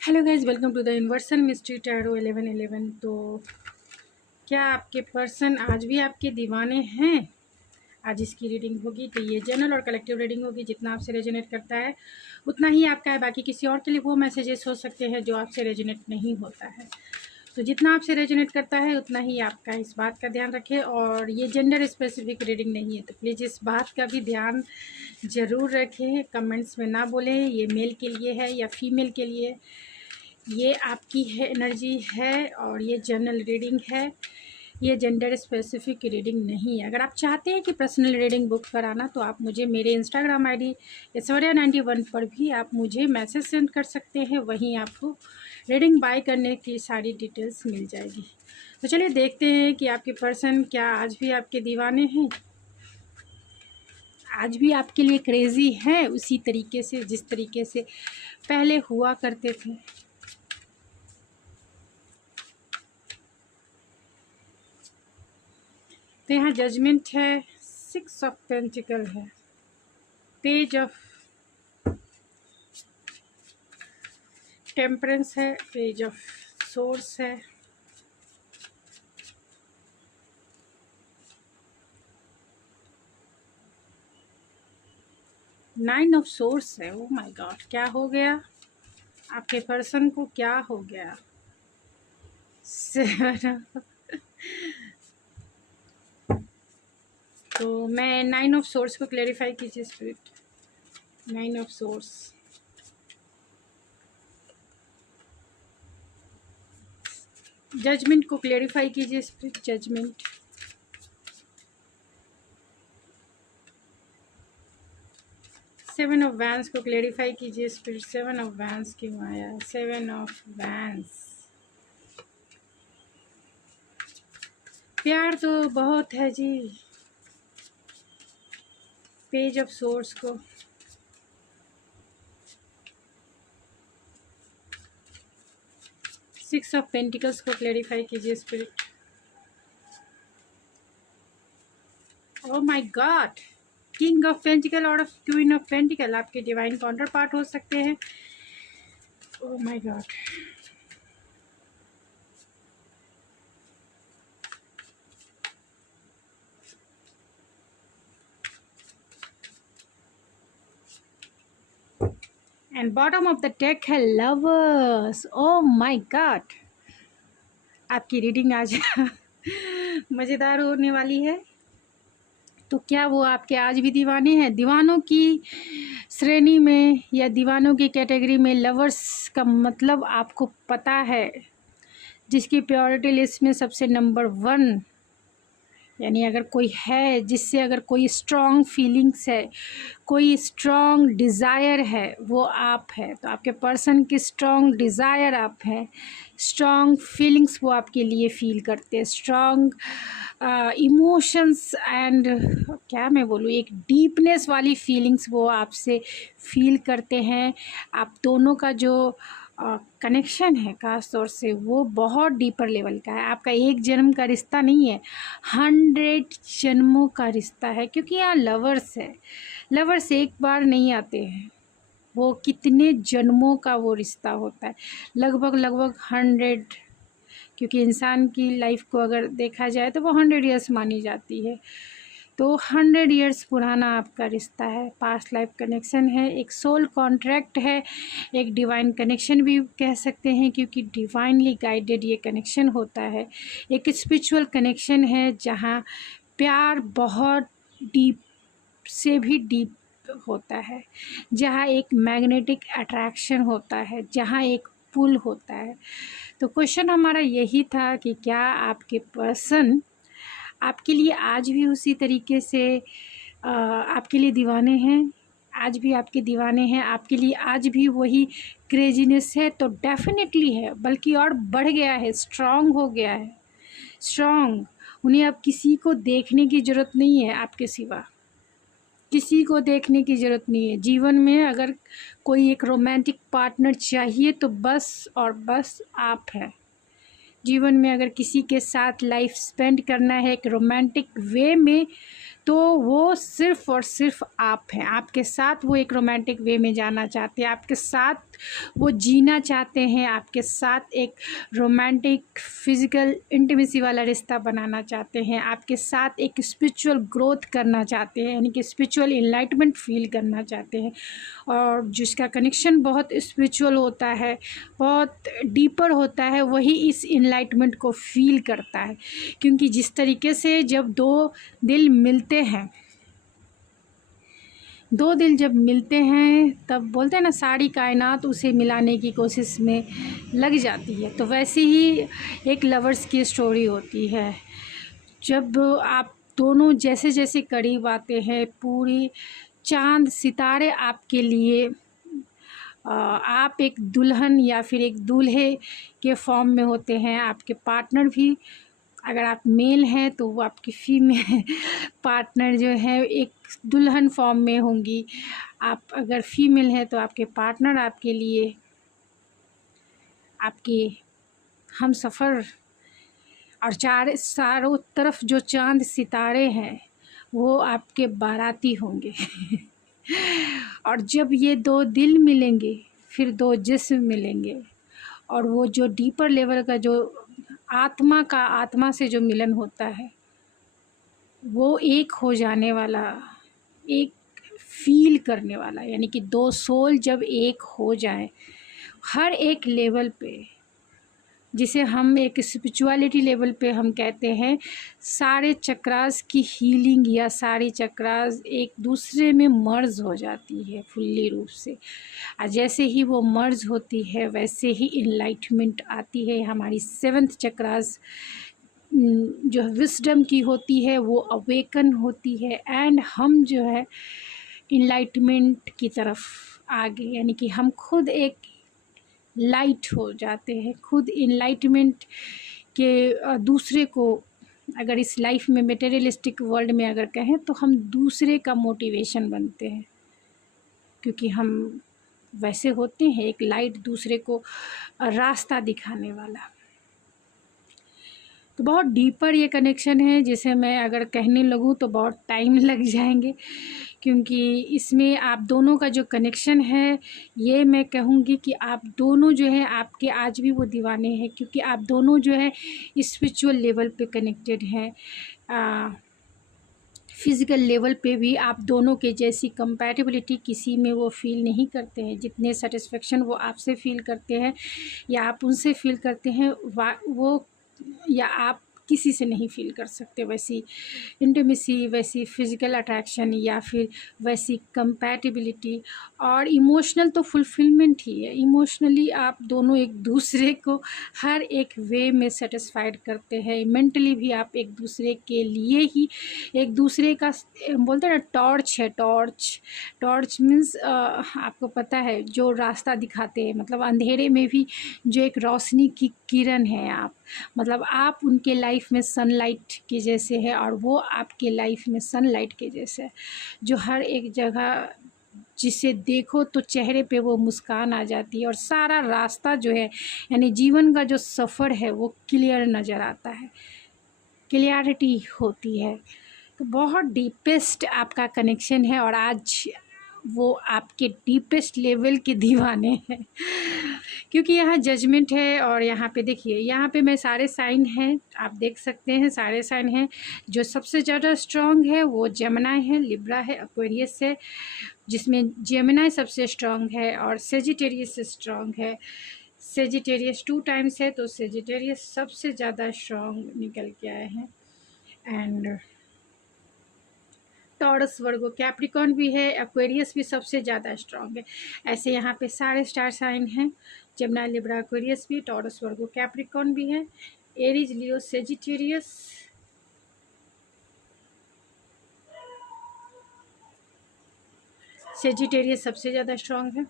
Hello guys, welcome to the universal mystery tarot 1111। तो क्या आपके पर्सन आज भी आपके दीवाने हैं? आज इसकी रीडिंग होगी तो ये जनरल और कलेक्टिव रीडिंग होगी। जितना आपसे रेजोनेट करता है उतना ही आपका है। बाकी किसी और के लिए वो मैसेजेस हो सकते हैं जो आपसे रेजोनेट नहीं होता है। तो जितना आपसे रेजोनेट करता है उतना ही आपका। इस बात का ध्यान रखें। और ये जेंडर स्पेसिफिक रीडिंग नहीं है, तो प्लीज़ इस बात का भी ध्यान ज़रूर रखें। कमेंट्स में ना बोलें ये मेल के लिए है या फीमेल के लिए। ये आपकी है एनर्जी है और ये जनरल रीडिंग है। ये जेंडर स्पेसिफिक रीडिंग नहीं है। अगर आप चाहते हैं कि पर्सनल रीडिंग बुक कराना तो आप मुझे मेरे इंस्टाग्राम आईडी ऐश्वर्या91 पर भी आप मुझे मैसेज सेंड कर सकते हैं। वहीं आपको रीडिंग बाय करने की सारी डिटेल्स मिल जाएगी। तो चलिए देखते हैं कि आपके पर्सन क्या आज भी आपके दीवाने हैं, आज भी आपके लिए क्रेज़ी हैं उसी तरीके से जिस तरीके से पहले हुआ करते थे। तो यहाँ जजमेंट है, 6 ऑफ पेंटिकल है, पेज ऑफ टेम्परेंस है, पेज ऑफ सोर्स है, नाइन ऑफ सोर्स है। ओह माय गॉड, क्या हो गया आपके पर्सन को? क्या हो गया? तो मैं नाइन ऑफ सोर्स को क्लेरिफाई कीजिए spirit. Nine of swords, judgement को क्लेरिफाई कीजिए spirit. Judgement, seven of wands को क्लेरिफाई कीजिए स्पिरिट। सेवन ऑफ वैंस क्यों आया? सेवन ऑफ वैंस, प्यार तो बहुत है जी। पेज ऑफ सोर्स को, सिक्स ऑफ पेंटिकल्स को क्लेरिफाई कीजिए spirit. Oh my god, king of pentacle और क्वीन ऑफ पेंटिकल आपके डिवाइन काउंटर पार्ट हो सकते हैं। Oh my God, and bottom of the deck है लवर्स। ओह माय गॉड, आपकी रीडिंग आज मज़ेदार होने वाली है। तो क्या वो आपके आज भी दीवाने हैं? दीवानों की श्रेणी में या दीवानों की कैटेगरी में लवर्स का मतलब आपको पता है, जिसकी प्योरिटी लिस्ट में सबसे नंबर 1, यानी अगर कोई है जिससे अगर कोई स्ट्रॉन्ग फीलिंग्स है, कोई स्ट्रॉन्ग डिज़ायर है, वो आप है। तो आपके पर्सन की स्ट्रॉन्ग डिज़ायर आप हैं, स्ट्रॉन्ग फीलिंग्स वो आपके लिए फील करते हैं, स्ट्रॉन्ग इमोशंस एंड क्या मैं बोलूँ, एक डीपनेस वाली फीलिंग्स वो आपसे फील करते हैं। आप दोनों का जो कनेक्शन है खास तौर से वो बहुत डीपर लेवल का है। आपका एक जन्म का रिश्ता नहीं है, 100 जन्मों का रिश्ता है। क्योंकि यहाँ लवर्स है, लवर्स एक बार नहीं आते हैं, वो कितने जन्मों का वो रिश्ता होता है, लगभग 100। क्योंकि इंसान की लाइफ को अगर देखा जाए तो वो 100 ईयर्स मानी जाती है। तो 100 ईयर्स पुराना आपका रिश्ता है, पास्ट लाइफ कनेक्शन है, एक सोल कॉन्ट्रैक्ट है, एक डिवाइन कनेक्शन भी कह सकते हैं क्योंकि डिवाइनली गाइडेड ये कनेक्शन होता है। एक स्पिरिचुअल कनेक्शन है जहाँ प्यार बहुत डीप से भी डीप होता है, जहाँ एक मैग्नेटिक अट्रैक्शन होता है, जहाँ एक पुल होता है। तो क्वेश्चन हमारा यही था कि क्या आपके पर्सन आपके लिए आज भी उसी तरीके से आपके लिए दीवाने हैं? आज भी आपके दीवाने हैं, आपके लिए आज भी वही क्रेजीनेस है? तो डेफिनेटली है, बल्कि और बढ़ गया है, स्ट्रॉन्ग हो गया है, स्ट्रॉन्ग। उन्हें अब किसी को देखने की ज़रूरत नहीं है, आपके सिवा किसी को देखने की ज़रूरत नहीं है। जीवन में अगर कोई एक रोमांटिक पार्टनर चाहिए तो बस और बस आप हैं। जीवन में अगर किसी के साथ लाइफ स्पेंड करना है एक रोमांटिक वे में तो वो सिर्फ़ और सिर्फ आप हैं। आपके साथ वो एक रोमांटिक वे में जाना चाहते हैं, आपके साथ वो जीना चाहते हैं, आपके साथ एक रोमांटिक फिज़िकल इंटीमेसी वाला रिश्ता बनाना चाहते हैं, आपके साथ एक स्पिरिचुअल ग्रोथ करना चाहते हैं, यानी कि स्पिरिचुअल इनलाइटमेंट फ़ील करना चाहते हैं। और जिसका कनेक्शन बहुत स्पिरिचुअल होता है, बहुत डीपर होता है, वही इस इनलाइटमेंट को फ़ील करता है। क्योंकि जिस तरीके से जब दो दिल मिलते हैं, दो दिल जब मिलते हैं तब बोलते हैं ना, सारी कायनात उसे मिलाने की कोशिश में लग जाती है। तो वैसे ही एक लवर्स की स्टोरी होती है। जब आप दोनों जैसे जैसे करीब आते हैं, पूरी चाँद सितारे आपके लिए आप एक दुल्हन या फिर एक दूल्हे के फॉर्म में होते हैं। आपके पार्टनर भी, अगर आप मेल हैं तो वो आपकी फीमेल पार्टनर जो है एक दुल्हन फॉर्म में होंगी। आप अगर फीमेल हैं तो आपके पार्टनर आपके लिए आपके हमसफ़र, और चारों तरफ जो चाँद सितारे हैं वो आपके बाराती होंगे। और जब ये दो दिल मिलेंगे, फिर दो जिस्म मिलेंगे, और वो जो डीपर लेवल का जो आत्मा से जो मिलन होता है, वो एक हो जाने वाला, एक फ़ील करने वाला, यानी कि दो सोल जब एक हो जाएं हर एक लेवल पे, जिसे हम एक स्पिरिचुअलिटी लेवल पे हम कहते हैं, सारे चक्रास की हीलिंग या सारी चक्रास एक दूसरे में मर्ज हो जाती है फुल्ली रूप से। और जैसे ही वो मर्ज होती है वैसे ही इनलाइटमेंट आती है। हमारी 7th चक्रास जो विजडम की होती है वो अवेकन होती है, एंड हम जो है इनलाइटमेंट की तरफ आगे, यानी कि हम खुद एक लाइट हो जाते हैं, खुद इनलाइटमेंट के दूसरे को, अगर इस लाइफ में मटेरियलिस्टिक वर्ल्ड में अगर कहें तो हम दूसरे का मोटिवेशन बनते हैं, क्योंकि हम वैसे होते हैं एक लाइट दूसरे को रास्ता दिखाने वाला। तो बहुत डीपर ये कनेक्शन है, जिसे मैं अगर कहने लगूँ तो बहुत टाइम लग जाएंगे, क्योंकि इसमें आप दोनों का जो कनेक्शन है, ये मैं कहूँगी कि आप दोनों जो हैं आपके आज भी वो दीवाने हैं, क्योंकि आप दोनों जो है स्पिरिचुअल लेवल पे कनेक्टेड हैं। फ़िज़िकल लेवल पे भी आप दोनों के जैसी कंपैटिबिलिटी किसी में वो फ़ील नहीं करते हैं। जितने सेटिस्फेक्शन वो आपसे फ़ील करते हैं या आप उनसे फ़ील करते हैं, वो या आप किसी से नहीं फ़ील कर सकते वैसी इंटीमेसी, वैसी फ़िज़िकल अट्रैक्शन या फिर वैसी कंपैटिबिलिटी। और इमोशनल तो फुलफ़िलमेंट ही है। इमोशनली आप दोनों एक दूसरे को हर एक वे में सेटिस्फाइड करते हैं। मेंटली भी आप एक दूसरे के लिए ही एक दूसरे का, बोलते हैं ना, टॉर्च है। टॉर्च मीन्स आपको पता है जो रास्ता दिखाते हैं, मतलब अंधेरे में भी जो एक रोशनी की किरण है आप, मतलब आप उनके लाइफ में सनलाइट के जैसे है और वो आपके लाइफ में सनलाइट के जैसे है, जो हर एक जगह जिसे देखो तो चेहरे पे वो मुस्कान आ जाती है, और सारा रास्ता जो है, यानी जीवन का जो सफ़र है वो क्लियर नज़र आता है, क्लियरिटी होती है। तो बहुत डीपेस्ट आपका कनेक्शन है, और आज वो आपके डीपेस्ट लेवल के दीवाने हैं। क्योंकि यहाँ जजमेंट है, और यहाँ पे देखिए, यहाँ पे मैं सारे साइन हैं, आप देख सकते हैं सारे साइन हैं। जो सबसे ज़्यादा स्ट्रॉन्ग है वो जेमिनी है, लिब्रा है, एक्वेरियस है, जिसमें जेमिनी सबसे स्ट्रॉन्ग है और सेजिटेरियस स्ट्रॉन्ग है। सेजिटेरियस 2 टाइम्स है, तो सेजिटेरियस सबसे ज़्यादा स्ट्रॉन्ग निकल के आए हैं। एंड टॉरस, वर्गो, कैप्रिकॉर्न भी है, एक्वेरियस भी सबसे ज़्यादा स्ट्रॉन्ग है। ऐसे यहाँ पे सारे स्टार साइन हैं, जेमिनी, लिब्रा, एक्वेरियस भी, टॉरस, वर्गो, कैप्रिकॉर्न भी है, एरीज, लियो, सेजिटेरियस, सेजिटेरियस सबसे ज़्यादा स्ट्रॉन्ग है।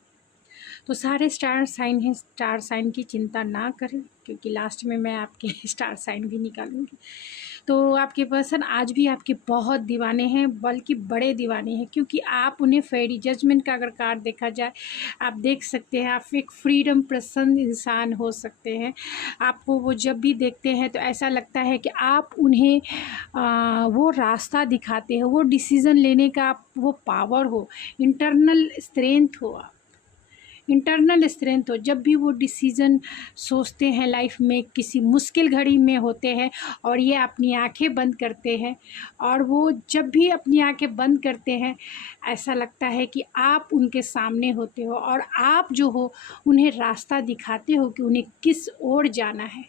तो सारे स्टार साइन हैं, स्टार साइन की चिंता ना करें, क्योंकि लास्ट में मैं आपके स्टार साइन भी निकालूंगी। तो आपके पर्सन आज भी आपके बहुत दीवाने हैं, बल्कि बड़े दीवाने हैं, क्योंकि आप उन्हें फेरी जजमेंट का अगर कार्ड देखा जाए, आप देख सकते हैं आप एक फ्रीडम पसंद इंसान हो सकते हैं। आपको वो जब भी देखते हैं तो ऐसा लगता है कि आप उन्हें वो रास्ता दिखाते हो, वो डिसीज़न लेने का वो पावर हो, इंटरनल स्ट्रेंथ हो, इंटरनल स्ट्रेंथ हो। जब भी वो डिसीज़न सोचते हैं लाइफ में, किसी मुश्किल घड़ी में होते हैं और ये अपनी आंखें बंद करते हैं, और वो जब भी अपनी आंखें बंद करते हैं ऐसा लगता है कि आप उनके सामने होते हो और आप जो हो उन्हें रास्ता दिखाते हो कि उन्हें किस ओर जाना है,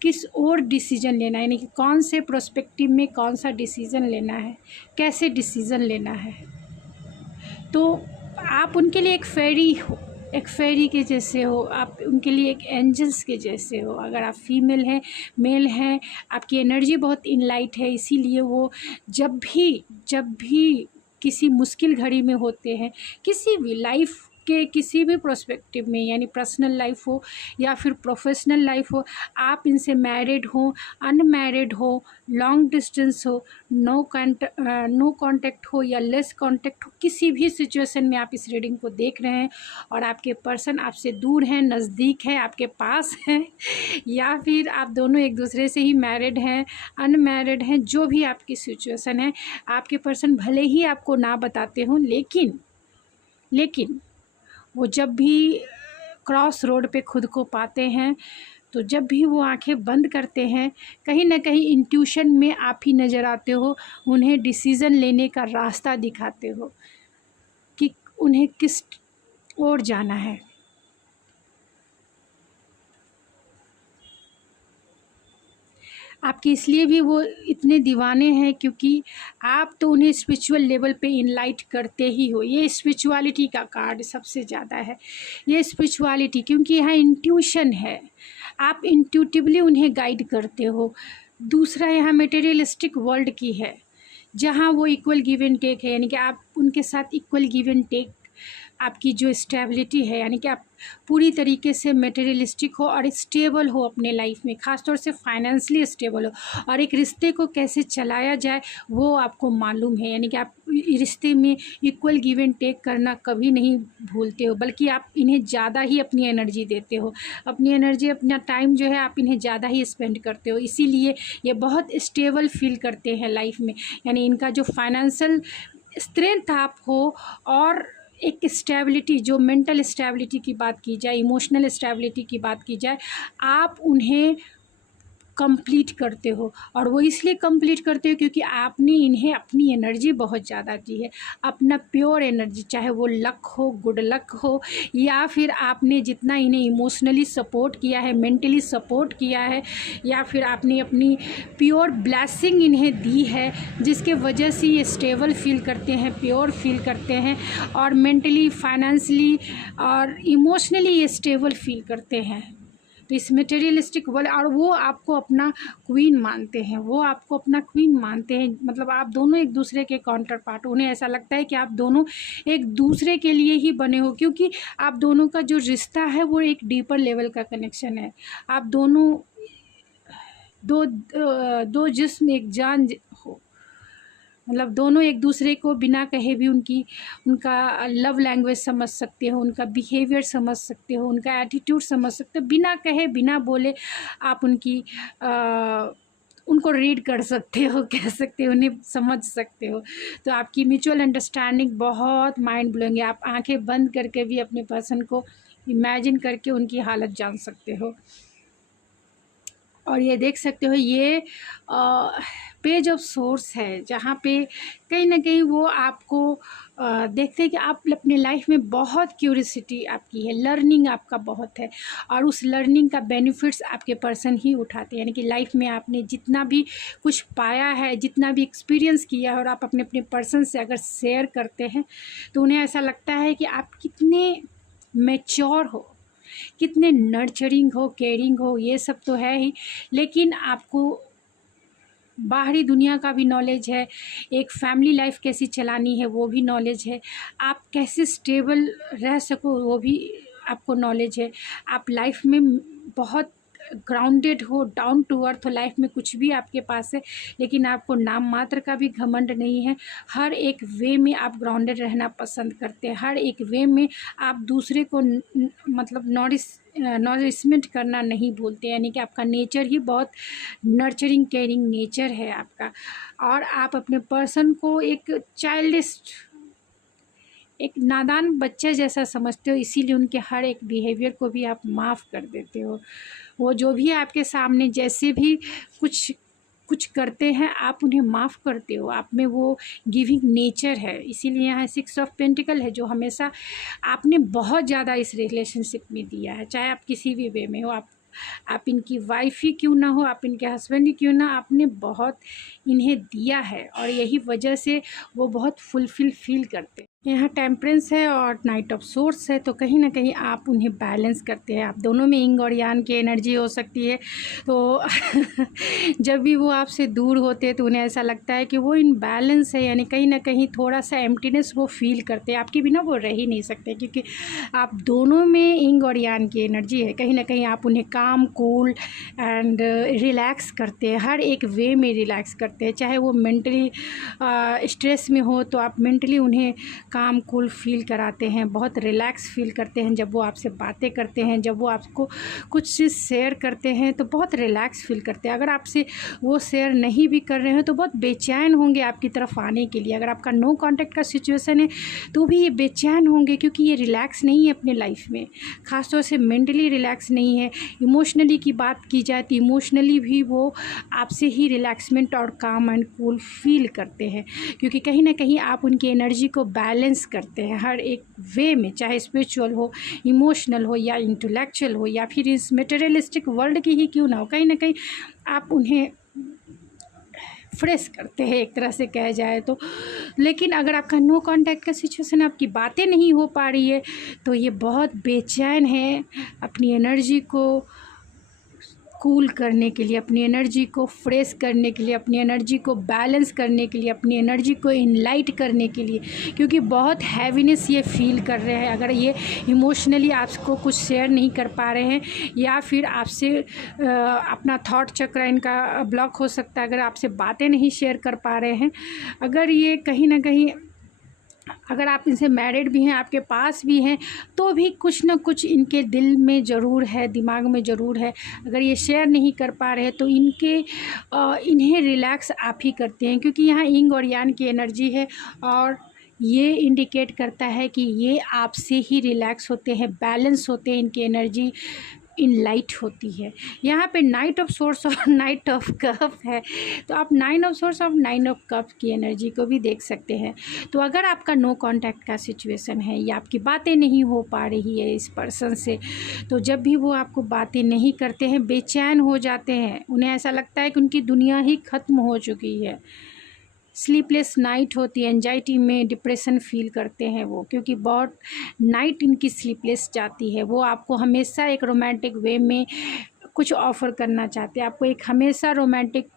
किस ओर डिसीज़न लेना है, यानी कि कौन से प्रोस्पेक्टिव में कौन सा डिसीज़न लेना है, कैसे डिसीज़न लेना है। तो आप उनके लिए एक फेरी हो, एक फेरी के जैसे हो, आप उनके लिए एक एंजल्स के जैसे हो। अगर आप फीमेल हैं, मेल हैं, आपकी एनर्जी बहुत इनलाइट है, इसीलिए वो जब भी किसी मुश्किल घड़ी में होते हैं, किसी भी लाइफ के किसी भी प्रोस्पेक्टिव में, यानी पर्सनल लाइफ हो या फिर प्रोफेशनल लाइफ हो, आप इनसे मैरिड हो, अनमैरिड हो, लॉन्ग डिस्टेंस हो, नो कांटेक्ट हो या लेस कांटेक्ट हो, किसी भी सिचुएशन में आप इस रीडिंग को देख रहे हैं और आपके पर्सन आपसे दूर हैं, नज़दीक हैं, आपके पास हैं, या फिर आप दोनों एक दूसरे से ही मैरिड हैं, अनमैरिड हैं, जो भी आपकी सिचुएशन है, आपके पर्सन भले ही आपको ना बताते हों, लेकिन वो जब भी क्रॉस रोड पे खुद को पाते हैं, तो जब भी वो आंखें बंद करते हैं, कहीं ना कहीं इंट्यूशन में आप ही नज़र आते हो, उन्हें डिसीज़न लेने का रास्ता दिखाते हो कि उन्हें किस ओर जाना है। आपके इसलिए भी वो इतने दीवाने हैं क्योंकि आप तो उन्हें स्पिरिचुअल लेवल पे इनलाइट करते ही हो। ये स्पिरिचुअलिटी का कार्ड सबसे ज़्यादा है, ये स्पिरिचुअलिटी, क्योंकि यहाँ इंट्यूशन है, आप इंट्यूटिवली उन्हें गाइड करते हो। दूसरा यहाँ मटेरियलिस्टिक वर्ल्ड की है, जहाँ वो इक्वल गिव एंड टेक है, यानी कि आप उनके साथ इक्वल गिव एंड टेक, आपकी जो स्टेबिलिटी है, यानी कि आप पूरी तरीके से मटेरियलिस्टिक हो और स्टेबल हो अपने लाइफ में, ख़ासतौर से फाइनेंशियली स्टेबल हो, और एक रिश्ते को कैसे चलाया जाए वो आपको मालूम है, यानी कि आप रिश्ते में इक्वल गिव एंड टेक करना कभी नहीं भूलते हो, बल्कि आप इन्हें ज़्यादा ही अपनी एनर्जी देते हो, अपनी एनर्जी, अपना टाइम जो है आप इन्हें ज़्यादा ही स्पेंड करते हो, इसीलिए ये बहुत स्टेबल फील करते हैं लाइफ में। यानी इनका जो फाइनेंशियल स्ट्रेंथ आप हो, और एक स्टेबिलिटी, जो मेंटल स्टेबिलिटी की बात की जाए, इमोशनल स्टेबिलिटी की बात की जाए, आप उन्हें कंप्लीट करते हो, और वो इसलिए कंप्लीट करते हो क्योंकि आपने इन्हें अपनी एनर्जी बहुत ज़्यादा दी है, अपना प्योर एनर्जी, चाहे वो लक हो, गुड लक हो, या फिर आपने जितना इन्हें इमोशनली सपोर्ट किया है, मेंटली सपोर्ट किया है, या फिर आपने अपनी प्योर ब्लेसिंग इन्हें दी है, जिसके वजह से ये स्टेबल फील करते हैं, प्योर फील करते हैं, और मेंटली, फाइनेंशियली और इमोशनली ये स्टेबल फील करते हैं। तो इस मटेरियलिस्टिक वर्ल्ड, और वो आपको अपना क्वीन मानते हैं, वो आपको अपना क्वीन मानते हैं, मतलब आप दोनों एक दूसरे के काउंटर पार्ट, उन्हें ऐसा लगता है कि आप दोनों एक दूसरे के लिए ही बने हो, क्योंकि आप दोनों का जो रिश्ता है वो एक डीपर लेवल का कनेक्शन है। आप दोनों दो जिस्म एक जान हो, मतलब दोनों एक दूसरे को बिना कहे भी उनका लव लैंग्वेज समझ सकते हो, उनका बिहेवियर समझ सकते हो, उनका एटीट्यूड समझ सकते हो, बिना कहे बिना बोले आप उनको रीड कर सकते हो, कह सकते हो, उन्हें समझ सकते हो। तो आपकी म्यूचुअल अंडरस्टैंडिंग बहुत माइंड ब्लोइंग है। आप आंखें बंद करके भी अपने पर्सन को इमेजिन करके उनकी हालत जान सकते हो, और ये देख सकते हो ये पेज ऑफ सोर्स है, जहाँ पे कहीं ना कहीं वो आपको देखते हैं कि आप अपने लाइफ में बहुत क्यूरियोसिटी आपकी है, लर्निंग आपका बहुत है, और उस लर्निंग का बेनिफिट्स आपके पर्सन ही उठाते हैं। यानी कि लाइफ में आपने जितना भी कुछ पाया है, जितना भी एक्सपीरियंस किया है, और आप अपने अपने पर्सन से अगर शेयर करते हैं तो उन्हें ऐसा लगता है कि आप कितने मैच्योर हो, कितने नर्चरिंग हो, केयरिंग हो, ये सब तो है ही, लेकिन आपको बाहरी दुनिया का भी नॉलेज है, एक फैमिली लाइफ कैसी चलानी है वो भी नॉलेज है, आप कैसे स्टेबल रह सको वो भी आपको नॉलेज है, आप लाइफ में बहुत ग्राउंडेड हो, डाउन टू अर्थ हो, लाइफ में कुछ भी आपके पास है लेकिन आपको नाम मात्र का भी घमंड नहीं है। हर एक वे में आप ग्राउंडेड रहना पसंद करते हैं, हर एक वे में आप दूसरे को मतलब नॉरिशमेंट करना नहीं भूलते, यानी कि आपका नेचर ही बहुत नर्चरिंग केयरिंग नेचर है आपका। और आप अपने पर्सन को एक चाइल्डिश, एक नादान बच्चे जैसा समझते हो, इसीलिए उनके हर एक बिहेवियर को भी आप माफ़ कर देते हो। वो जो भी आपके सामने जैसे भी कुछ कुछ करते हैं आप उन्हें माफ़ करते हो, आप में वो गिविंग नेचर है। इसीलिए यहाँ 6 ऑफ पेंटिकल है, जो हमेशा आपने बहुत ज़्यादा इस रिलेशनशिप में दिया है, चाहे आप किसी भी वे में हो, आप इनकी वाइफ ही क्यों ना हो, आप इनके हस्बैंड ही क्यों ना, आपने बहुत इन्हें दिया है और यही वजह से वो बहुत फुलफिल फील करते हैं। यहाँ टेम्परेंस है और नाइट ऑफ सोर्स है, तो कहीं ना कहीं आप उन्हें बैलेंस करते हैं। आप दोनों में यिंग और यांग की एनर्जी हो सकती है, तो जब भी वो आपसे दूर होते हैं तो उन्हें ऐसा लगता है कि वो इनबैलेंस है, यानी कहीं ना कहीं थोड़ा सा एम्प्टीनेस वो फील करते हैं। आपके बिना वो रह ही नहीं सकते, क्योंकि आप दोनों में यिंग और यांग की एनर्जी है। कहीं ना कहीं आप उन्हें काम, कूल एंड रिलैक्स करते हैं, हर एक वे में रिलैक्स करते हैं। चाहे वो मेंटली स्ट्रेस में हो तो आप मेंटली उन्हें काम, कूल फील कराते हैं, बहुत रिलैक्स फील करते हैं। जब वो आपसे बातें करते हैं, जब वो आपको कुछ चीज़ शेयर करते हैं तो बहुत रिलैक्स फील करते हैं। अगर आपसे वो शेयर नहीं भी कर रहे हैं तो बहुत बेचैन होंगे आपकी तरफ आने के लिए। अगर आपका नो कांटेक्ट का सिचुएशन है तो भी ये बेचैन होंगे, क्योंकि ये रिलैक्स नहीं है अपने लाइफ में, ख़ासतौर से मेंटली रिलैक्स नहीं है। इमोशनली की बात की जाए तो इमोशनली भी वो आपसे ही रिलैक्समेंट और काम एंड कूल फील करते हैं, क्योंकि कहीं ना कहीं आप उनकी एनर्जी को बैलेंस करते हैं हर एक वे में, चाहे स्पिरिचुअल हो, इमोशनल हो या इंटेलेक्चुअल हो या फिर इस मटेरियलिस्टिक वर्ल्ड की ही क्यों ना हो। कहीं ना कहीं आप उन्हें फ्रेश करते हैं एक तरह से कहा जाए तो। लेकिन अगर आपका नो कांटेक्ट का सिचुएशन, आपकी बातें नहीं हो पा रही है, तो ये बहुत बेचैन है अपनी एनर्जी को कूल करने के लिए, अपनी एनर्जी को फ्रेश करने के लिए, अपनी एनर्जी को बैलेंस करने के लिए, अपनी एनर्जी को इनलाइट करने के लिए, क्योंकि बहुत हैवीनेस ये फील कर रहे हैं। अगर ये इमोशनली आपको कुछ शेयर नहीं कर पा रहे हैं या फिर आपसे अपना थॉट चक्र इनका ब्लॉक हो सकता है, अगर आपसे बातें नहीं शेयर कर पा रहे हैं, अगर ये कहीं ना कहीं, अगर आप इनसे मैरिड भी हैं, आपके पास भी हैं, तो भी कुछ ना कुछ इनके दिल में ज़रूर है, दिमाग में ज़रूर है। अगर ये शेयर नहीं कर पा रहे हैं तो इन्हें रिलैक्स आप ही करते हैं, क्योंकि यहाँ यिंग और यांग की एनर्जी है और ये इंडिकेट करता है कि ये आपसे ही रिलैक्स होते हैं, बैलेंस होते हैं, इनकी एनर्जी इन लाइट होती है। यहाँ पे नाइट ऑफ सोर्स और नाइट ऑफ कप है, तो आप 9 ऑफ सोर्स और 9 ऑफ कप की एनर्जी को भी देख सकते हैं। तो अगर आपका नो कांटेक्ट का सिचुएशन है या आपकी बातें नहीं हो पा रही है इस पर्सन से, तो जब भी वो आपको बातें नहीं करते हैं, बेचैन हो जाते हैं, उन्हें ऐसा लगता है कि उनकी दुनिया ही ख़त्म हो चुकी है, स्लीपलेस नाइट होती है, एंजाइटी में डिप्रेशन फील करते हैं वो, क्योंकि बहुत नाइट इनकी स्लीपलेस जाती है। वो आपको हमेशा एक रोमांटिक वे में कुछ ऑफ़र करना चाहते हैं, आपको एक हमेशा रोमांटिक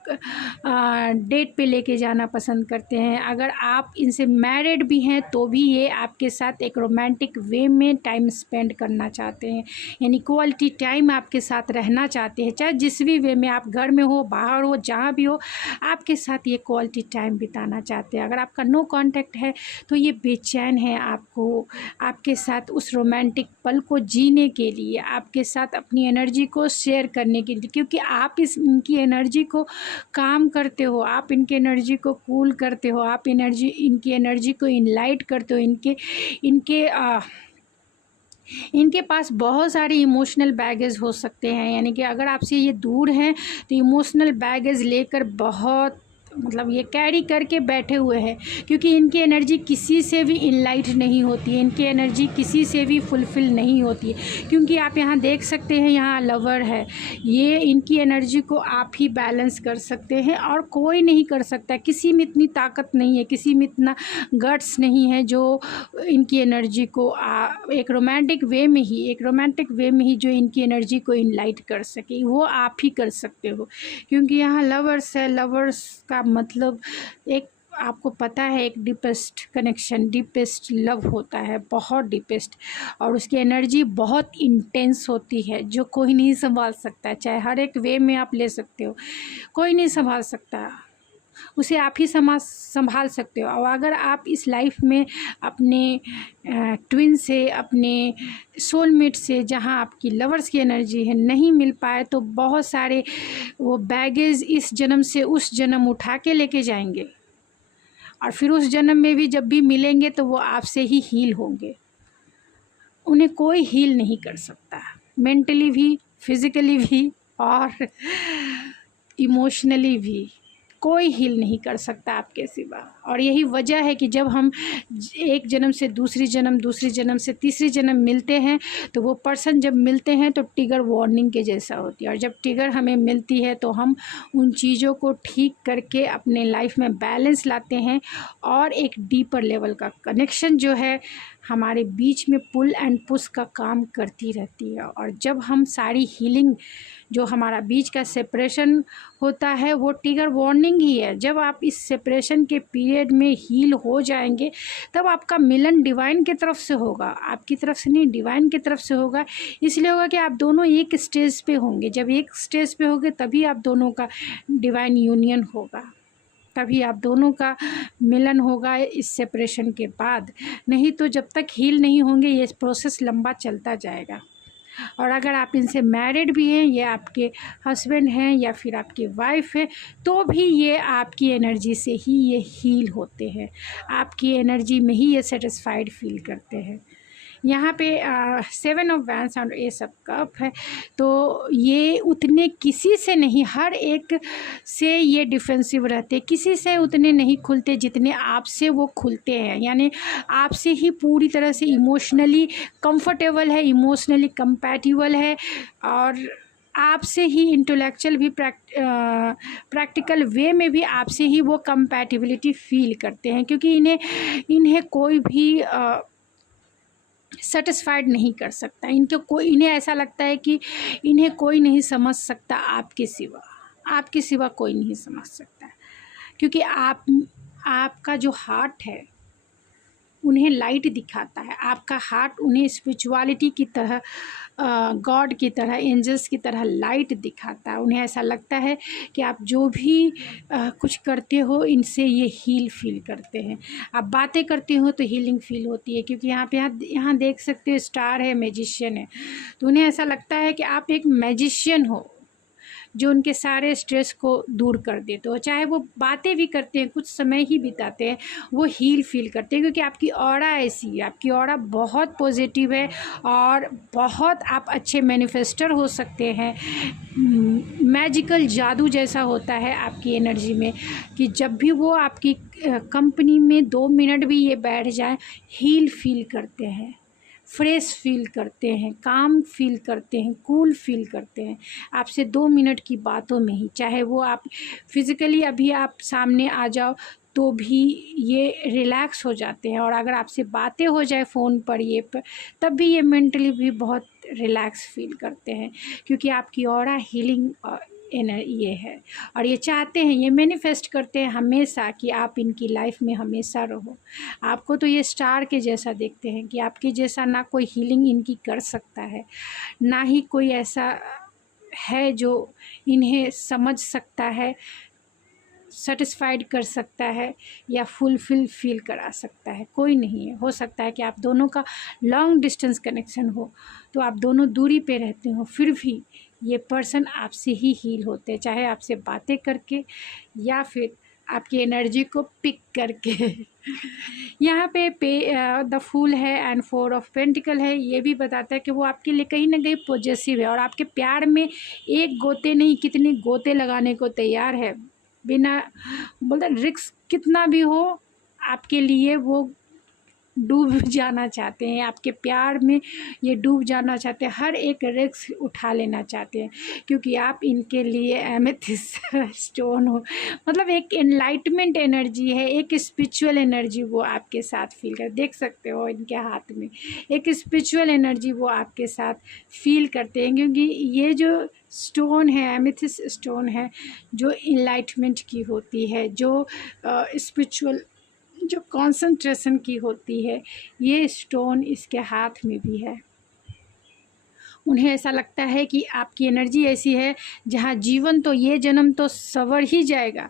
डेट पे लेके जाना पसंद करते हैं। अगर आप इनसे मैरिड भी हैं तो भी ये आपके साथ एक रोमांटिक वे में टाइम स्पेंड करना चाहते हैं, यानी क्वालिटी टाइम आपके साथ रहना चाहते हैं, चाहे जिस भी वे में, आप घर में हो, बाहर हो, जहाँ भी हो, आपके साथ ये क्वालिटी टाइम बिताना चाहते हैं। अगर आपका नो कांटेक्ट है तो ये बेचैन है आपके साथ उस रोमांटिक पल को जीने के लिए, आपके साथ अपनी एनर्जी को शेयर करने के लिए, क्योंकि आप इनकी एनर्जी को काम करते हो, आप इनकी एनर्जी को कूल करते हो, आप इनकी एनर्जी को इनलाइट करते हो। इनके पास बहुत सारे इमोशनल बैगेज हो सकते हैं, यानी कि अगर आपसे ये दूर हैं तो इमोशनल बैगेज लेकर बहुत, मतलब ये कैरी करके बैठे हुए हैं, क्योंकि इनकी एनर्जी किसी से भी इनलाइट नहीं होती है, इनकी एनर्जी किसी से भी फुलफ़िल नहीं होती है। क्योंकि आप यहाँ देख सकते हैं, यहाँ लवर है, ये इनकी एनर्जी को आप ही बैलेंस कर सकते हैं और कोई नहीं कर सकता। किसी में इतनी ताकत नहीं है, किसी में इतना गट्स नहीं है जो इनकी एनर्जी को एक रोमांटिक वे में ही जो इनकी एनर्जी को इनलाइट कर सके, वो आप ही कर सकते हो। क्योंकि यहाँ लवर्स है, लवर्स का मतलब एक आपको पता है एक डीपेस्ट कनेक्शन, डीपेस्ट लव होता है, बहुत डीपेस्ट, और उसकी एनर्जी बहुत इंटेंस होती है जो कोई नहीं संभाल सकता है। चाहे हर एक वे में आप ले सकते हो, कोई नहीं संभाल सकता, उसे आप ही संभाल सकते हो। और अगर आप इस लाइफ में अपने ट्विन से, अपने सोलमेट से, जहाँ आपकी लवर्स की एनर्जी है, नहीं मिल पाए तो बहुत सारे वो बैगेज इस जन्म से उस जन्म उठा के लेके जाएंगे, और फिर उस जन्म में भी जब भी मिलेंगे तो वो आपसे ही हील होंगे। उन्हें कोई हील नहीं कर सकता, मेंटली भी, फिज़िकली भी और इमोशनली भी कोई हील नहीं कर सकता आपके सिवा। और यही वजह है कि जब हम एक जन्म से दूसरी जन्म, दूसरी जन्म से तीसरी जन्म मिलते हैं तो वो पर्सन जब मिलते हैं तो ट्रिगर वार्निंग के जैसा होती है, और जब ट्रिगर हमें मिलती है तो हम उन चीज़ों को ठीक करके अपने लाइफ में बैलेंस लाते हैं, और एक डीपर लेवल का कनेक्शन जो है हमारे बीच में पुल एंड पुश का काम करती रहती है। और जब हम सारी हीलिंग, जो हमारा बीच का सेपरेशन होता है, वो ट्रिगर वार्निंग ही है। जब आप इस सेपरेशन के पीरियड में हील हो जाएंगे तब आपका मिलन डिवाइन की तरफ से होगा, आपकी तरफ से नहीं, डिवाइन की तरफ से होगा। इसलिए होगा कि आप दोनों एक स्टेज पे होंगे। जब एक स्टेज पे होंगे तभी आप दोनों का डिवाइन यूनियन होगा, तभी आप दोनों का मिलन होगा इस सेपरेशन के बाद। नहीं तो जब तक हील नहीं होंगे ये प्रोसेस लंबा चलता जाएगा। और अगर आप इनसे मैरिड भी हैं, ये आपके हस्बैंड हैं या फिर आपकी वाइफ है, तो भी ये आपकी एनर्जी से ही ये हील होते हैं, आपकी एनर्जी में ही ये सेटिस्फाइड फील करते हैं। यहाँ पे 7 ऑफ वैंड्स और एस ऑफ कप है, तो ये उतने किसी से नहीं, हर एक से ये डिफेंसिव रहते, किसी से उतने नहीं खुलते जितने आपसे वो खुलते हैं। यानी आपसे ही पूरी तरह से इमोशनली कंफर्टेबल है, इमोशनली कंपैटिबल है, और आपसे ही इंटेलेक्चुअल भी, प्रैक्टिकल वे में भी आपसे ही वो कंपैटिबिलिटी फील करते हैं, क्योंकि इन्हें कोई भी सेटिस्फाइड नहीं कर सकता। इन्हें ऐसा लगता है कि इन्हें कोई नहीं समझ सकता आपके सिवा कोई नहीं समझ सकता, क्योंकि आपका जो हार्ट है उन्हें लाइट दिखाता है, आपका हार्ट उन्हें स्पिरिचुअलिटी की तरह, गॉड की तरह, एंजल्स की तरह लाइट दिखाता है। उन्हें ऐसा लगता है कि आप जो भी कुछ करते हो इनसे ये हील फील करते हैं। आप बातें करते हो तो हीलिंग फील होती है, क्योंकि यहाँ देख सकते हो स्टार है, मैजिशियन है, तो उन्हें ऐसा लगता है कि आप एक मैजिशियन हो जो उनके सारे स्ट्रेस को दूर कर देते हो। चाहे वो बातें भी करते हैं, कुछ समय ही बिताते हैं, वो हील फील करते हैं, क्योंकि आपकी ऑरा ऐसी है, आपकी ऑरा बहुत पॉजिटिव है, और बहुत आप अच्छे मैनिफेस्टर हो सकते हैं। मैजिकल जादू जैसा होता है आपकी एनर्जी में, कि जब भी वो आपकी कंपनी में 2 मिनट भी ये बैठ जाए, हील फील करते हैं, फ्रेश फील करते हैं, काम फील करते हैं, कूल फील करते हैं आपसे 2 मिनट की बातों में ही। चाहे वो आप फिज़िकली अभी आप सामने आ जाओ तो भी ये रिलैक्स हो जाते हैं, और अगर आपसे बातें हो जाए फ़ोन पर तब भी ये मेंटली भी बहुत रिलैक्स फील करते हैं, क्योंकि आपकी ऑरा हीलिंग ये है। और ये चाहते हैं, ये मैनिफेस्ट करते हैं हमेशा कि आप इनकी लाइफ में हमेशा रहो। आपको तो ये स्टार के जैसा देखते हैं कि आपके जैसा ना कोई हीलिंग इनकी कर सकता है, ना ही कोई ऐसा है जो इन्हें समझ सकता है, सेटिस्फाइड कर सकता है, या फुलफिल फील करा सकता है। कोई नहीं है। हो सकता है कि आप दोनों का लॉन्ग डिस्टेंस कनेक्शन हो, तो आप दोनों दूरी पे रहते हो, फिर भी ये पर्सन आपसे ही हील होते हैं, चाहे आपसे बातें करके या फिर आपकी एनर्जी को पिक करके। यहाँ पे द फूल है एंड 4 ऑफ पेंटिकल है, ये भी बताता है कि वो आपके लिए कहीं ना कहीं पॉजिटिव है, और आपके प्यार में एक गोते नहीं कितने गोते लगाने को तैयार है, बिना बोलते रिस्क कितना भी हो आपके लिए वो डूब जाना चाहते हैं, आपके प्यार में ये डूब जाना चाहते हैं, हर एक रिस्क उठा लेना चाहते हैं, क्योंकि आप इनके लिए एमेथिस्ट स्टोन हो। मतलब एक एनलाइटमेंट एनर्जी है, एक स्पिरिचुअल एनर्जी वो आपके साथ फील कर, देख सकते हो इनके हाथ में एक स्पिरिचुअल एनर्जी वो आपके साथ फील करते हैं, क्योंकि ये जो स्टोन है, एमेथिस्ट स्टोन है, जो इनलाइटमेंट की होती है, जो स्पिरिचुअल, जो कंसंट्रेशन की होती है, ये स्टोन इसके हाथ में भी है। उन्हें ऐसा लगता है कि आपकी एनर्जी ऐसी है जहाँ जीवन तो ये जन्म तो संवर ही जाएगा,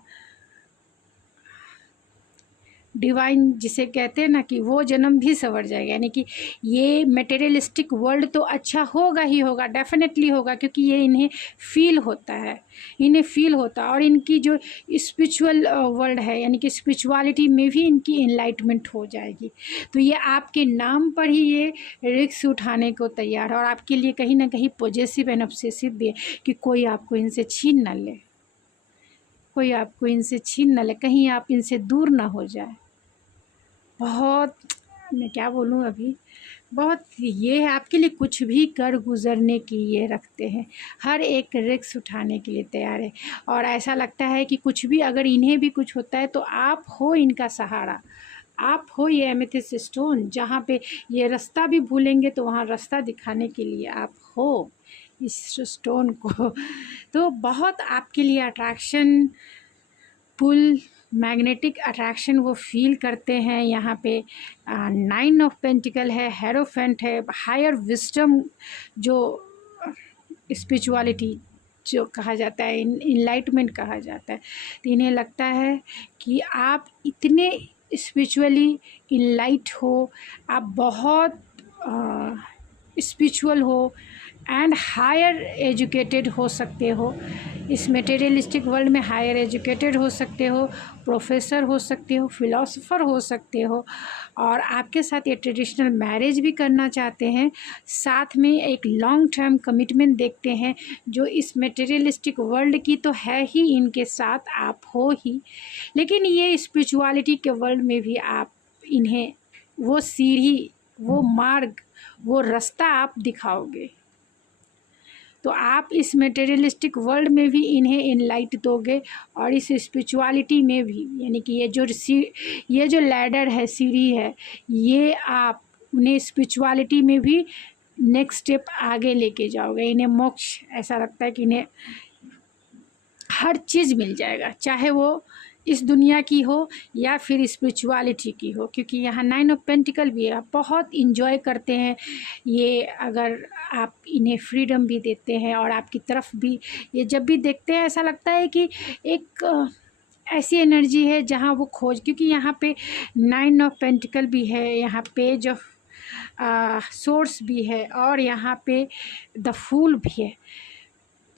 डिवाइन जिसे कहते हैं ना कि वो जन्म भी संवर जाएगा, यानी कि ये मटेरियलिस्टिक वर्ल्ड तो अच्छा होगा ही होगा, डेफिनेटली होगा, क्योंकि ये इन्हें फील होता है, इन्हें फील होता है। और इनकी जो स्पिरिचुअल वर्ल्ड है, यानी कि स्पिरिचुअलिटी में भी इनकी इनलाइटमेंट हो जाएगी। तो ये आपके नाम पर ही ये रिस्क उठाने को तैयार है, और आपके लिए कहीं ना कहीं पॉजिटिव एंड ऑब्सेसिव भी है कि कोई आपको इनसे छीन ना ले, कोई आपको इनसे छीन ना ले, कहीं आप इनसे दूर ना हो जाए। बहुत, मैं क्या बोलूँ अभी, बहुत ये है आपके लिए कुछ भी कर गुज़रने की ये रखते हैं, हर एक रिस्क उठाने के लिए तैयार है। और ऐसा लगता है कि कुछ भी अगर इन्हें भी कुछ होता है तो आप हो इनका सहारा, आप हो ये एमेथिस्ट स्टोन, जहाँ पे ये रास्ता भी भूलेंगे तो वहाँ रास्ता दिखाने के लिए आप हो इस स्टोन को। तो बहुत आपके लिए अट्रैक्शन, पुल, मैग्नेटिक अट्रैक्शन वो फील करते हैं। यहाँ पे 9 ऑफ पेंटिकल है, हेरोफेंट है, हायर विजडम, जो स्पिरिचुअलिटी जो कहा जाता है, इनलाइटमेंट कहा जाता है। तो इन्हें लगता है कि आप इतने स्पिरिचुअली इनलाइट हो, आप बहुत स्पिरिचुअल हो एंड हायर एजुकेटेड हो सकते हो। इस मटेरियलिस्टिक वर्ल्ड में हायर एजुकेटेड हो सकते हो, प्रोफेसर हो सकते हो, फिलोसोफर हो सकते हो, और आपके साथ ये ट्रेडिशनल मैरिज भी करना चाहते हैं, साथ में एक लॉन्ग टर्म कमिटमेंट देखते हैं, जो इस मटेरियलिस्टिक वर्ल्ड की तो है ही, इनके साथ आप हो ही, लेकिन ये स्पिरिचुअलिटी के वर्ल्ड में भी आप इन्हें वो सीढ़ी, वो मार्ग, वो रास्ता आप दिखाओगे। तो आप इस मटेरियलिस्टिक वर्ल्ड में भी इन्हें इनलाइट दोगे, और इस स्पिरिचुअलिटी में भी, यानी कि ये जो लैडर है, सीढ़ी है, ये आप उन्हें स्पिरिचुअलिटी में भी नेक्स्ट स्टेप आगे लेके जाओगे। इन्हें मोक्ष, ऐसा लगता है कि इन्हें हर चीज़ मिल जाएगा, चाहे वो इस दुनिया की हो या फिर स्पिरिचुअलिटी की हो, क्योंकि यहाँ 9 ऑफ पेंटिकल भी है। आप बहुत इंजॉय करते हैं ये, अगर आप इन्हें फ्रीडम भी देते हैं और आपकी तरफ भी ये जब भी देखते हैं ऐसा लगता है कि एक ऐसी एनर्जी है जहाँ वो खोज, क्योंकि यहाँ पे 9 ऑफ पेंटिकल भी है, यहाँ पेज ऑफ सोर्स भी है, और यहाँ पे द फूल भी है।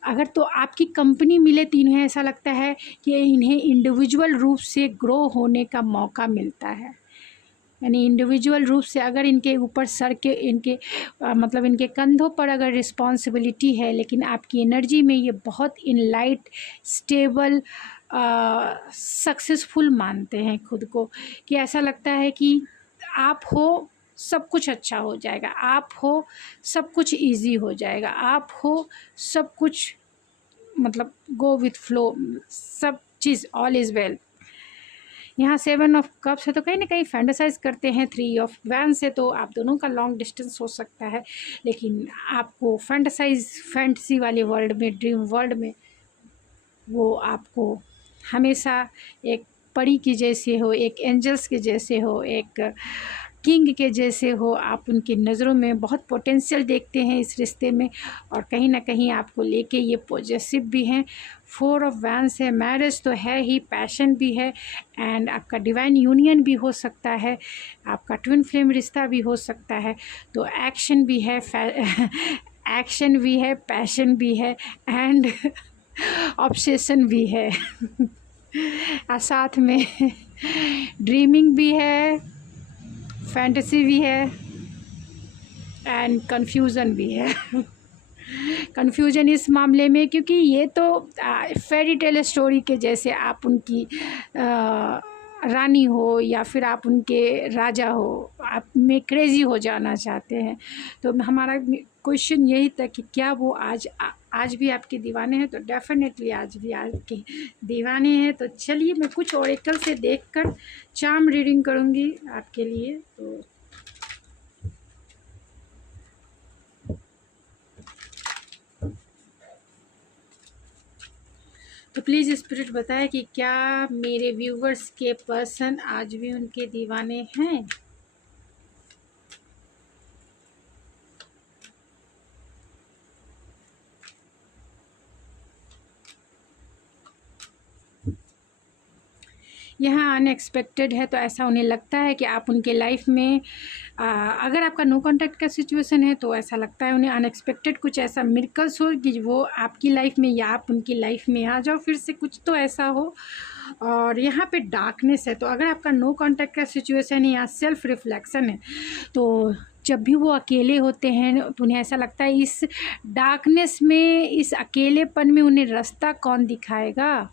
अगर तो आपकी कंपनी मिले तो इन्हें ऐसा लगता है कि इन्हें इंडिविजुअल रूप से ग्रो होने का मौका मिलता है, यानी इंडिविजुअल रूप से अगर इनके ऊपर सर के, इनके मतलब इनके कंधों पर अगर रिस्पॉन्सिबिलिटी है, लेकिन आपकी एनर्जी में ये बहुत इनलाइट, स्टेबल, सक्सेसफुल मानते हैं खुद को, कि ऐसा लगता है कि आप हो सब कुछ अच्छा हो जाएगा, आप हो सब कुछ इजी हो जाएगा, आप हो सब कुछ, मतलब गो विथ फ्लो, सब चीज़ ऑल इज़ वेल। यहाँ 7 ऑफ कप्स है, तो कहीं ना कहीं फैंटेसाइज करते हैं। 3 ऑफ वैंस है, तो आप दोनों का लॉन्ग डिस्टेंस हो सकता है, लेकिन आपको फैंटेसी वाले वर्ल्ड में, ड्रीम वर्ल्ड में, वो आपको हमेशा एक परी की जैसे हो, एक एंजल्स के जैसे हो, एक किंग के जैसे हो, आप उनकी नज़रों में बहुत पोटेंशियल देखते हैं इस रिश्ते में, और कहीं ना कहीं आपको लेके ये पॉजिटिव भी हैं। 4 ऑफ वैंस है, मैरिज तो है ही, पैशन भी है, एंड आपका डिवाइन यूनियन भी हो सकता है, आपका ट्विन फ्लेम रिश्ता भी हो सकता है। तो एक्शन भी है, एक्शन भी है, पैशन भी है, एंड ऑब्सेशन भी है और साथ में ड्रीमिंग भी है, फैंटेसी भी है, एंड कन्फ्यूज़न भी है। कन्फ्यूजन इस मामले में, क्योंकि ये तो फेरी टेल स्टोरी के जैसे आप उनकी रानी हो या फिर आप उनके राजा हो, आप में क्रेज़ी हो जाना चाहते हैं। तो हमारा क्वेश्चन यही था कि क्या वो आज भी आपके दीवाने हैं? तो डेफ़िनेटली आज भी आपके दीवाने हैं। तो चलिए मैं कुछ ओरेकल से देखकर चार्म रीडिंग करूँगी आपके लिए। तो प्लीज़ स्पिरिट बताएं कि क्या मेरे व्यूवर्स के पर्सन आज भी उनके दीवाने हैं? यहाँ अनएक्सपेक्टेड है, तो ऐसा उन्हें लगता है कि आप उनके लाइफ में अगर आपका नो कांटेक्ट का सिचुएशन है तो ऐसा लगता है उन्हें अनएक्सपेक्टेड कुछ ऐसा मिरेकल्स हो कि वो आपकी लाइफ में या आप उनकी लाइफ में आ जाओ, फिर से कुछ तो ऐसा हो। और यहाँ पे डार्कनेस है, तो अगर आपका नो कांटेक्ट का सिचुएशन है या सेल्फ रिफ्लेक्शन है, तो जब भी वो अकेले होते हैं तो उन्हें ऐसा लगता है इस डार्कनेस में, इस अकेलेपन में उन्हें रास्ता कौन दिखाएगा,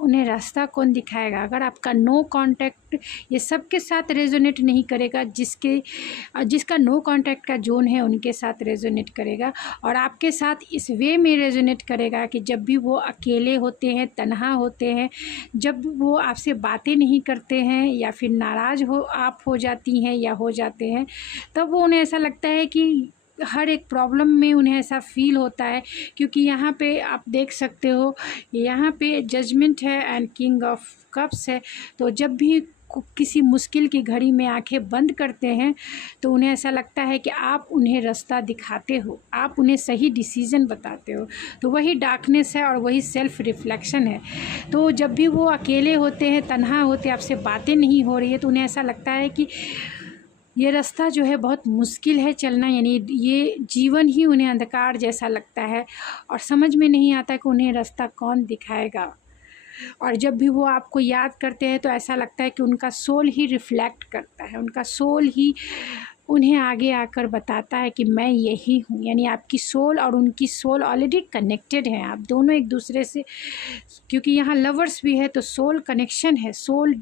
उन्हें रास्ता कौन दिखाएगा। अगर आपका नो कांटेक्ट ये सबके साथ रेजोनेट नहीं करेगा, जिसका नो कांटेक्ट का जोन है उनके साथ रेजोनेट करेगा, और आपके साथ इस वे में रेजोनेट करेगा कि जब भी वो अकेले होते हैं, तन्हा होते हैं, जब वो आपसे बातें नहीं करते हैं या फिर नाराज़ आप हो जाती हैं या हो जाते हैं, तब वो उन्हें ऐसा लगता है कि हर एक प्रॉब्लम में उन्हें ऐसा फ़ील होता है। क्योंकि यहाँ पे आप देख सकते हो, यहाँ पे जजमेंट है एंड किंग ऑफ कप्स है। तो जब भी किसी मुश्किल की घड़ी में आंखें बंद करते हैं तो उन्हें ऐसा लगता है कि आप उन्हें रास्ता दिखाते हो, आप उन्हें सही डिसीज़न बताते हो। तो वही डार्कनेस है और वही सेल्फ रिफ्लेक्शन है। तो जब भी वो अकेले होते हैं, तन्हा होते हैं, आपसे बातें नहीं हो रही है, तो उन्हें ऐसा लगता है कि ये रास्ता जो है बहुत मुश्किल है चलना, यानी ये जीवन ही उन्हें अंधकार जैसा लगता है और समझ में नहीं आता कि उन्हें रास्ता कौन दिखाएगा। और जब भी वो आपको याद करते हैं तो ऐसा लगता है कि उनका सोल ही रिफ्लेक्ट करता है, उनका सोल ही उन्हें आगे आकर बताता है कि मैं यही हूँ। यानी आपकी सोल और उनकी सोल ऑलरेडी कनेक्टेड हैं, आप दोनों एक दूसरे से, क्योंकि यहाँ लवर्स भी है तो सोल कनेक्शन है, सोल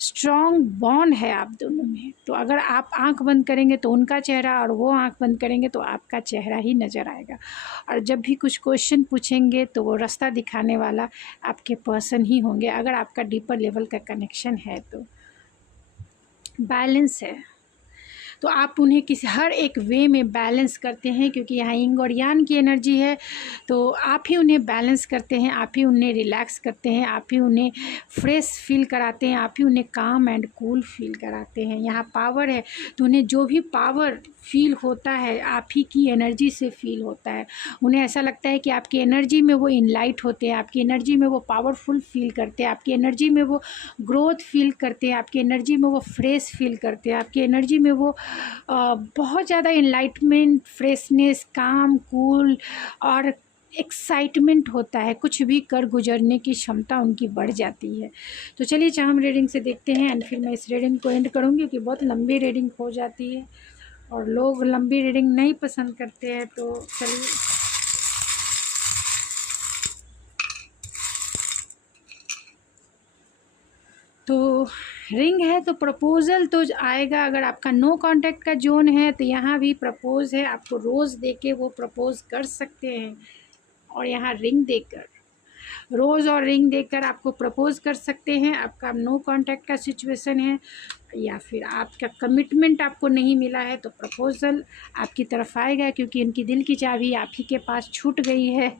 स्ट्रॉन्ग बॉन्ड है आप दोनों में। तो अगर आप आंख बंद करेंगे तो उनका चेहरा और वो आंख बंद करेंगे तो आपका चेहरा ही नज़र आएगा। और जब भी कुछ क्वेश्चन पूछेंगे तो वो रास्ता दिखाने वाला आपके पर्सन ही होंगे, अगर आपका डीपर लेवल का कनेक्शन है। तो बैलेंस है, तो आप उन्हें किसी हर एक वे में बैलेंस करते हैं, क्योंकि यहाँ यिंग और यांग की एनर्जी है। तो आप ही उन्हें बैलेंस करते हैं, आप ही उन्हें रिलैक्स करते हैं, आप ही उन्हें फ्रेश फील कराते हैं, आप ही उन्हें काम एंड कूल फील कराते हैं। यहाँ पावर है, तो उन्हें जो भी पावर फील होता है आप ही की एनर्जी से फील होता है। उन्हें ऐसा लगता है कि आपकी एनर्जी में वो इनलाइट होते हैं, आपकी एनर्जी में वो पावरफुल फील करते हैं, आपकी एनर्जी में वो ग्रोथ फील करते हैं, आपकी एनर्जी में वो फ्रेश फील करते हैं, आपकी एनर्जी में वो बहुत ज़्यादा इनलाइटमेंट, फ्रेशनेस, काम, कूल और एक्साइटमेंट होता है। कुछ भी कर गुजरने की क्षमता उनकी बढ़ जाती है। तो चलिए चार्म रीडिंग से देखते हैं एंड फिर मैं इस रीडिंग को एंड करूँगी, क्योंकि बहुत लंबी रीडिंग हो जाती है और लोग लंबी रीडिंग नहीं पसंद करते हैं। तो चलिए तो रिंग है तो प्रपोज़ल तो आएगा। अगर आपका नो कांटेक्ट का जोन है तो यहाँ भी प्रपोज़ है, आपको रोज़ देके वो प्रपोज़ कर सकते हैं, और यहाँ रिंग देकर, रोज़ और रिंग देकर आपको प्रपोज़ कर सकते हैं। आपका नो कांटेक्ट का सिचुएशन है या फिर आपका कमिटमेंट आपको नहीं मिला है तो प्रपोज़ल आपकी तरफ आएगा, क्योंकि उनकी दिल की चाबी आप ही के पास छूट गई है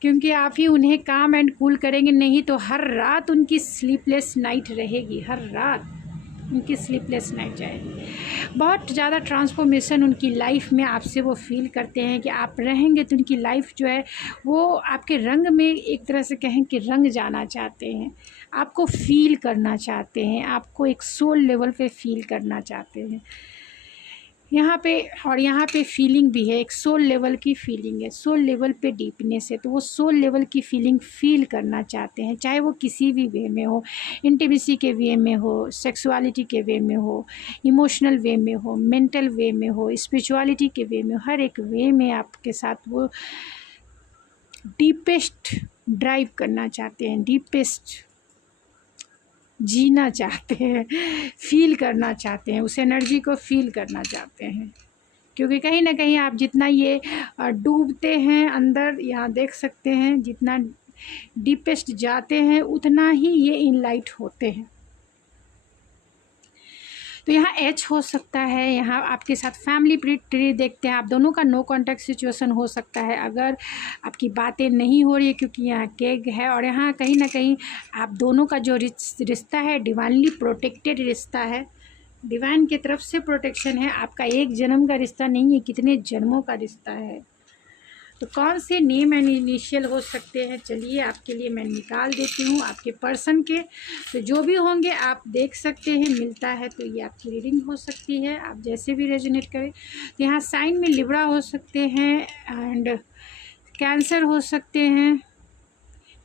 क्योंकि आप ही उन्हें काम एंड कूल करेंगे, नहीं तो हर रात उनकी स्लीपलेस नाइट रहेगी, हर रात उनकी स्लीपलेस नाइट जाएगी। बहुत ज़्यादा ट्रांसफॉर्मेशन उनकी लाइफ में आपसे वो फील करते हैं कि आप रहेंगे तो उनकी लाइफ जो है वो आपके रंग में, एक तरह से कहें कि रंग जाना चाहते हैं, आपको फील करना चाहते हैं, आपको एक सोल लेवल पे फील करना चाहते हैं यहाँ पे। और यहाँ पे फीलिंग भी है, एक सोल लेवल की फीलिंग है, सोल लेवल पे डीपनेस है। तो वो सोल लेवल की फीलिंग फील करना चाहते हैं, चाहे वो किसी भी वे में हो, इंटीमेसी के वे में हो, सेक्सुअलिटी के वे में हो, इमोशनल वे में हो, मेंटल वे में हो, स्पिरिचुअलिटी के वे में, हर एक वे में आपके साथ वो डीपेस्ट ड्राइव करना चाहते हैं, डीपेस्ट जीना चाहते हैं, फील करना चाहते हैं, उस एनर्जी को फील करना चाहते हैं। क्योंकि कहीं ना कहीं आप जितना ये डूबते हैं अंदर, यहाँ देख सकते हैं, जितना डीपेस्ट जाते हैं उतना ही ये इनलाइट होते हैं। तो यहाँ एच हो सकता है, यहाँ आपके साथ फैमिली ट्री देखते हैं, आप दोनों का नो कॉन्टैक्ट सिचुएशन हो सकता है अगर आपकी बातें नहीं हो रही है, क्योंकि यहाँ केग है। और यहाँ कहीं ना कहीं आप दोनों का जो रिश्ता है डिवाइनली प्रोटेक्टेड रिश्ता है, डिवाइन की तरफ से प्रोटेक्शन है। आपका एक जन्म का रिश्ता नहीं है, कितने जन्मों का रिश्ता है। तो कौन से नेम एंड इनिशियल हो सकते हैं, चलिए आपके लिए मैं निकाल देती हूँ आपके पर्सन के। तो जो भी होंगे आप देख सकते हैं, मिलता है तो ये आपकी रीडिंग हो सकती है, आप जैसे भी रेजोनेट करें। तो यहाँ साइन में लिब्रा हो सकते हैं, एंड कैंसर हो सकते हैं,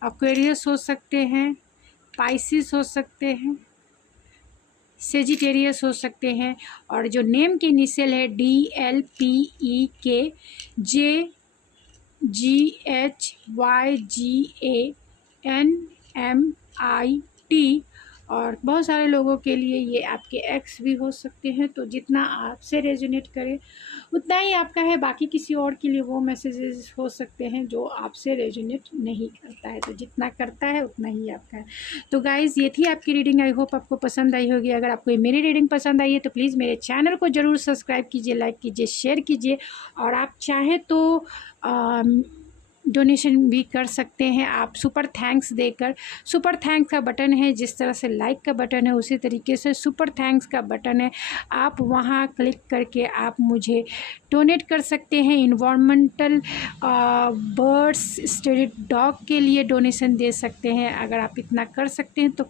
एक्वेरियस हो सकते हैं, पाइसिस हो सकते हैं, सेजिटेरियस हो सकते हैं। और जो नेम के इनिशियल है DLPEKJYGANMIT। और बहुत सारे लोगों के लिए ये आपके एक्स भी हो सकते हैं। तो जितना आपसे रेजोनेट करे उतना ही आपका है, बाकी किसी और के लिए वो मैसेजेस हो सकते हैं जो आपसे रेजोनेट नहीं करता है। तो जितना करता है उतना ही आपका है। तो गाइज़ ये थी आपकी रीडिंग, आई होप आपको पसंद आई होगी। अगर आपको मेरी रीडिंग पसंद आई है तो प्लीज़ मेरे चैनल को ज़रूर सब्सक्राइब कीजिए, लाइक कीजिए, शेयर कीजिए। और आप चाहें तो डोनेशन भी कर सकते हैं आप सुपर थैंक्स देकर। सुपर थैंक्स का बटन है, जिस तरह से लाइक का बटन है उसी तरीके से सुपर थैंक्स का बटन है, आप वहां क्लिक करके आप मुझे डोनेट कर सकते हैं। इन्वायरमेंटल बर्ड्स स्पिरिट डॉग के लिए डोनेशन दे सकते हैं। अगर आप इतना कर सकते हैं तो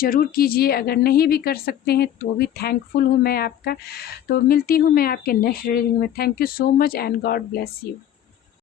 ज़रूर कीजिए, अगर नहीं भी कर सकते हैं तो भी थैंकफुल हूँ मैं आपका। तो मिलती हूँ मैं आपके नेक्स्ट रीडिंग में। Thank you so much and God bless you.